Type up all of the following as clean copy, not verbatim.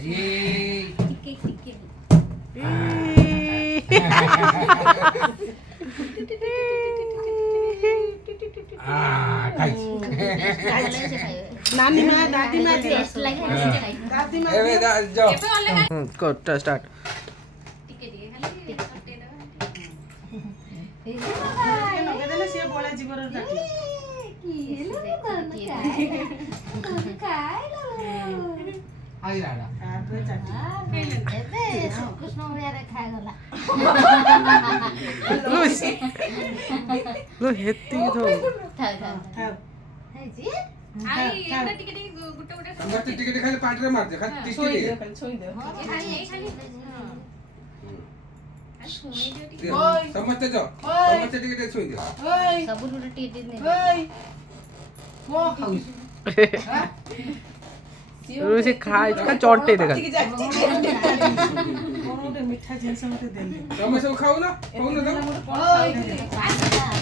ଟିକେ ଟିକେ नानी माँ दादी माँ टेस्ट लागे दादी माँ ଏବେ ଯାଅ कट स्टार्ट ଟିକେ ଟିକେ ଖାଲି କଟେଇ ଲଗେଇଦେଲେ ସିଏ ବଳେ ଜୀବର ତାଟି ତାପରେ ଚାଟି କୃଷ୍ଣ ଭଳିଆରେ ଖାଇଗଲା लो हेती तो ଥାଉ ଥାଉ ଥାଉ ହେଇଛି ଆଇ ଏଟା ଟିକେ ଟିକେ ଗୋଟେ ଗୋଟେ ସମସ୍ତେ ଟିକେ ଟିକେ ଖାଲି ପାଟିରେ ମାରିଦିଅ ଖାଲି ଟିକେ ଛୁଇଁ ଟିକେ ଦିଅ ଖାଲି ଛୁଇଁ ଦିଅ ଖାଲି ଏଇ ଖାଲି ଶୁଣି ଦିଅ ଟିକେ ଦିଅ। ଓଇ। ସମସ୍ତେ ଯାଅ ଓଇ। ସମସ୍ତେ ଟିକେ ଟିକେ ଛୁଇଁ ଦିଅ ଓଇ ସବୁ ଗୋଟେ ଟିକେ ଟିକେ ଓଇ କଣ ଖାଉଛୁ रोसे खाए का चोटे देखा ଟିକେ ଯାଉଛି କଣ ଗୋଟେ ମିଠା ଜିନିଷ ମତେ ଦେଲେ ତମେ ସବୁ ଖାଉନ ଖାଉନ ତମେ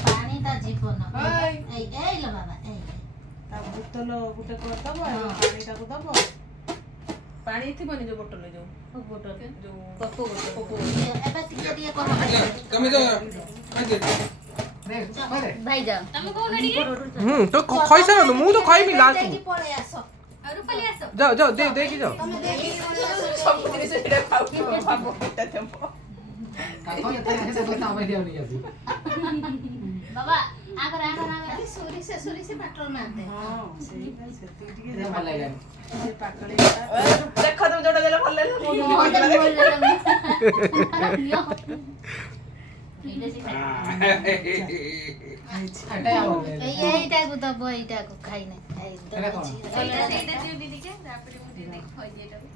ପାଣି ତା ଜୀବନ ଓଇ। ଏଇ ଏଇ लो ବାବା ଏଇ ତା ବୋତଲ ଗୋଟେ କରିଦବ ପାଣି ତାକୁ ଦବ ପାଣି ଥିବନି ଯୋଉ ବୋତଲ ଯୋଉ ବୋଟଲ ଯୋଉ ପପୁ ପପୁ ବୋଟଲ ଏବେ ଟିକେ ଟିକେ କହ ତମେ ଯାଅ ଖାଇଦିଅ ଭାଇ ଯାଅ ତମେ କହୁନ ଟିକେ तो खाई सारा तो मुंह तो खाई भी लास्ट में ପଳେଇ ଆସ ଆଉ ରୂପାଲି ଆସ जाओ जाओ दे दे की जाओ ତମେ ଦେଇକି ପଳେଇ ଆସ ସବୁ ଜିନିଷ ଏଇଟା ଖାଉଥିବ ଭାବ ଏଟା ଦେବ ବାବା ଆଗରେ ଆଗରେ ଆଗରେ ସୋରିଷ ସୋରିଷ ପାଟର ମାରଦେ ହଁ ସେଇଟା ସେତିକି ଟିକେ ଭଲ ଲାଗେ ସେ ପାକଳି ଦେଖ ତମେ ଯୋଉଟା ଦେଲେ ଭଲ ଲାଗିଲା এইটাକୁ ଦବ এইଟାକୁ ଖାଇନେ ସେଇଟା ସେଇଟା ଦିଅ ଟିକେ ତାପରେ ମୁଁ ଟିକେ ଖୋଇଦିଏ ଏଟାକୁ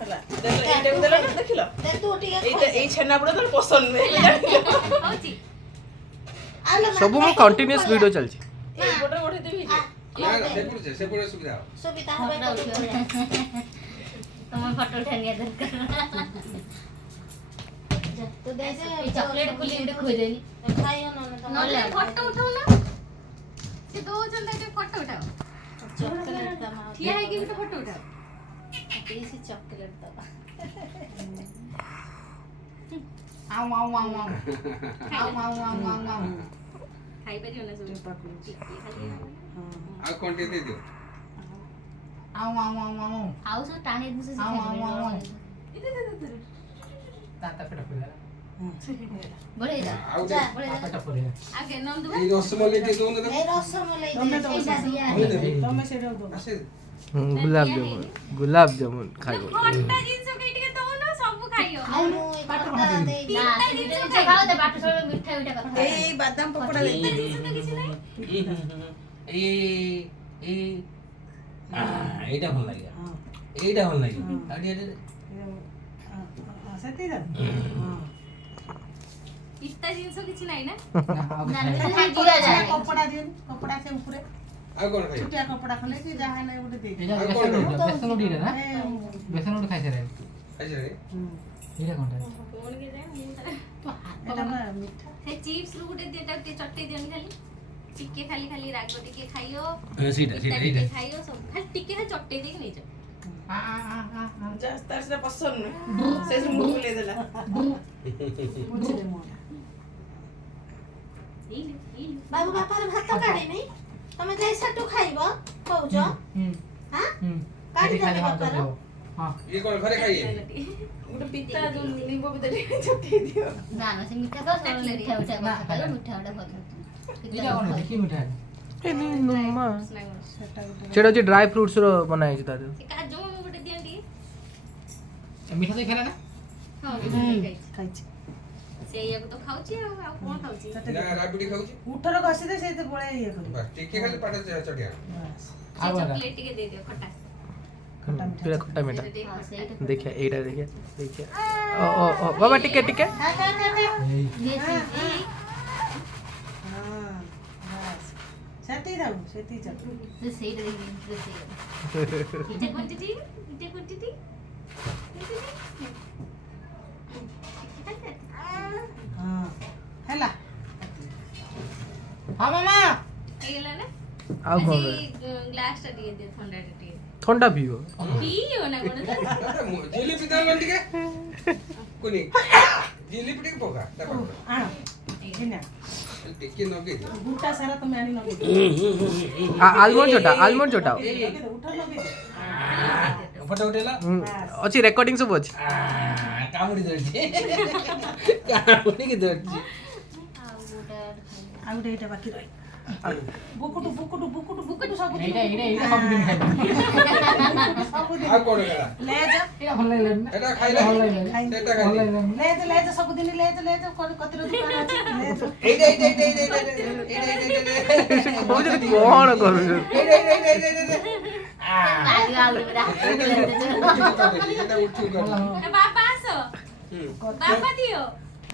ହେଲା ଏଇଟାକୁ ଦେଲ ନା ଦେଖିଲ ତୁ ଟିକେ ଏଇଟା ଏଇ ଛେନାପୋଡ଼ ତୋର ପସନ୍ଦ ନୁହେଁ ହଉଛି सब मो कंटीन्यूअस वीडियो चलछि ଏଇପଟେ ଉଠେଇ ଦେବି ନା ନା ସେପଟେ ସୁବିଧା ହବ ସୁବିଧା হবে ତମ ଫଟୋ ଉଠାନିଆ ଦରକାର ତୁ ଦେଇଦେ ଚକଲେଟ ଖୋଲି ଗୋଟେ ଖୋଇଦେନି ଖାଇବ ନହେଲେ ଫଟୋ ଉଠାଉନ ସେ ଦଉଛନ୍ତି ଟିକେ ଫଟୋ ଉଠାଅ ଚକଲେଟ ଦବା ଠିଆ ହେଇକି ଗୋଟେ ଫଟୋ ଉଠାଅ ଦେଶୀ ଚକଲେଟ ଦବା आउ आउ आउ आउ आउ आउ आउ आउ आउ ଖାଇପାରିବ ନା ସବୁ ଟିକେ ଖାଲି ଆଉ କଣ ଟିକେ ଦେଇଦିଅ आउ आउ आउ आउ ଆଉ ସବୁ ଟାଣି ଜିନିଷ ଆଉ, ଆଉ, ଆଉ, ଆଉ। ଶିଖେଇଦେବି ताता पेट फुला ବଢେଇ ଯା ଆଉ ଯା ଟିକେ ବଢେଇ ଯା पेट फुला ଆଉ କେ ନମ ଏଇ ରସମଲେଇ ଟିକେ ଦଉନ ତାକୁ এই রসমলাই ତମେ ଦବ ସେଇଟା ସେ। ଦିଆ ଆମେ ଦେବି ତମେ ସେଇଟାକୁ ଦବ ଆସେ गुलाब जामुन खाइबो ଖଟା ଜିନିଷ କେହି ଟିକେ ଦଉନ ସବୁ ଖାଇବ ଆଉ ମୁଁ ଏ ପାଟଟା ଦେଇ ନା ଜିନିଷ ଖାଅ ଦେ ବାଟ ସଳ ମିଠା ମିଠା କଥା ଏଇ ବାଦାମ ପକୋଡା ଦେଇ ଜିନିଷ ତ କିଛି ନାହିଁ এইটা ভাল লাগে এইটা ভাল লাগে আরে আরে ସେତିକି ଦବ ପିତା ଜିନିଷ କିଛି ନାହିଁ ନା ନା ନା ଦିଆ ଯାଏ କପଡା ଦିଅନି କପଡା ସେ ଉପରେ ଆଉ କଣ ଖାଇବ ଛୋଟିଆ କପଡା ଖୋଲେ କି ଯାହା ହେଲେ ଗୋଟେ ଦେଇ এটা বেসন উঠিরে না বেসন উঠে খাইছে রে ଖାଇସାରେ এইটা কোনটা କଣ କେ ଯାଏ ମୁଁ ତାର ଏଟା ବା ମିଠା ସେ ଚିପ୍ସ ରୁ ଗୋଟେ ଦିଟା ଟିକେ ଚଟେଇ ଦିଅନି ଖାଲି ଟିକେ ଖାଲି ଖାଲି ରାଗ ଟିକେ ଖାଇਓ ସେଇଟା ପିତା ଟିକେ ଖାଇਓ ସବୁ ଖାଲି ଟିକେ ଖାଲି ଚଟେଇ ଦେଇକି ନେଇଯାଅ ତାର ସେଟା ପସନ୍ଦ ନୁହେଁ ସେ ମୁଣ୍ଡ ବୁଲେଇ ଦେଲା ବୁଝିଲେ ମୁଁ ଏଇ ବାବୁ ବାପାର ଭାତ କାଢି ନାହିଁ ତମେ ଯାଇ ସେଠୁ ଖାଇବ କହୁଛ ହଁ କାଢି ଦେଲେ ବାପାର ଇଏ କଣ ଘରେ ଖାଇବେ ଗୋଟେ ପିତା ଯୋଉ ଲିମ୍ବ ପିତା ଟିକେ ଛୋଟେଇ ଦିଅ ନା ନା ସେ ମିଠା ତ ମିଠା ମିଠା କଥା ଖାଇବ ମିଠା ମିଠା ଭଲ এইটা কোনটা কি মিঠা एनी नुमा ସେଟା ଗୋଟେ सेटा जे ड्राई फ्रूट्स रो बनाई छै तादे ସେ କାଜୁ ଗୋଟେ ଦିଅନ୍ତି মিঠা তো খেলা না ହଁ ଖାଇଛି ସେଇଆକୁ ତ ଖାଉଛି ଆଉ ଆଉ କଣ ଖାଉଛି ନା ରାବିଡି ଖାଉଛି ଉଠର ଘଷି ଦେ ସେଇତେ ବଳେ ଇଏ କରିବ ବାସ୍ ଟିକେ ଖାଲି ପାଟ ଚଟିଆ ବାସ୍। ସେ ଚକଲେଟ ଟିକେ ଦେଇଦିଅ ଖଟା पूरा खट्टा मीठा ସେଇଟା ଟିକେ ହଁ ଖଟା। ସେଇଟା देखिए एटा देखिए देखिए ओ बाबा टिके टिके ଖା ଖା ଖା ଖା এই ଦେଶୀ ହଁ ବାସ୍ ସେତିକି ଦବ ସେତିକି ଚାଲ ସେ ସେଇଟା ଦେଖି ଦେଶୀ ଇଟା କ୍ୱାଣ୍ଟିଟି ହଁ ହେଲା হ্যাঁ মামা ହେଇଗଲା ନା ଆଉ କ'ଣ ଗ୍ଲାସଟା ଟିକେ ଦିଅ ଥଣ୍ଡାଟା ଟିକେ ଥଣ୍ଡା ପିଇବ ପିଇବ ନା କଣ ଜିଲିପି ଦେଲ ଟିକେ କୁନି ଜିଲିପି ଟିକେ ପକା ତା ପାଖରେ ଆଣ ଏଇନା ଟିକେ ନଗେଇ ଦିଅ ଗୁଟା ସାରା ତମେ ଆଣି ନଗେଇ ଦିଅ ଆଲମଣ୍ଡ ଯୋଟା ଲଗେଇ ଦିଅ ଉଠା ଲଗେଇ ଦିଅ ଫଟୋ ଉଠେଇଲା ଅଛି ରେକର୍ଡିଂ ସବୁ ଅଛି କାମୁଡ଼ି ଧରିଛି କାମୁଡ଼ିକି ଧରିଛି ଆଉ ଗୋଟା ଆଉ ଗୋଟେ ଏଇଟା ବାକି ରହି ବୁକୁଟୁ ସବୁ ଏଇଟା ସବୁଦିନ ଖାଇବ ଆଉ କଣ ହେଲା ଲେଜ ଏଇଟା ଭଲ ଲାଗିଲାନି ନା ଏଟା ଖାଇଲା ସେଟା ଖାଇଲି ଲେଜ ସବୁଦିନ ଲେଜ କତିର ଦୋକାନ ଅଛି ଲେଜ ଏଇଟା କହୁଛନ୍ତି କ'ଣ କରୁଛୁ ବାପା ଆସ ବାପା ଦିଅ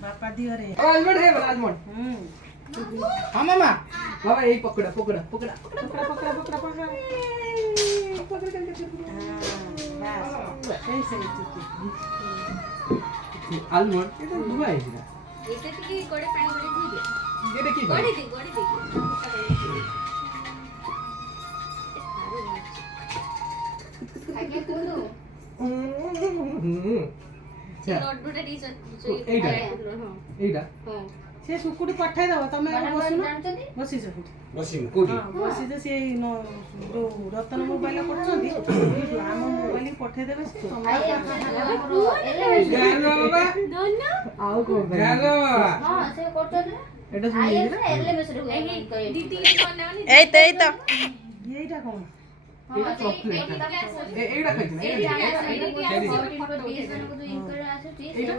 ବାପା ଦିଅ ରେ ଆଲମଣ୍ଡ ହେଇଗଲା ଆଲମଣ୍ଡ ହଁ ମାମା ବାବା ଏଇ ପକଡ଼ା ଆଲମଣ୍ଡ এটা ଧୁଆ ହେଇଛି ନା ଏଇଟା ଟିକେ ଗୋଡେ ପାଣି ଗୋଡେ ଧୋଇ ଦିଅ এটা কি ଗୋଡେ ଦେ ଲଡୁଟା ଟିକେ ଏଇଟା? এইটা ସେ ସୁକୁଟି ପଠାଇ ଦବ ତମେ ବସୁନ ବସିଛ ବସିନି କୋଉଠି ବସିଛ ସେ ଯୋଉ ରତନ ମୋବାଇଲ କରୁଛନ୍ତି ଆମ ମୋବାଇଲ ପଠେଇ ଦେବେ ସେ ଜାনো ବାବା ଆଉ କ'ଣ ଜାনো এটা শুনে ଦିଦି ଏଇଟା କ'ଣ এইটা চকলেট এইটা খাইছি না ଏଇଟା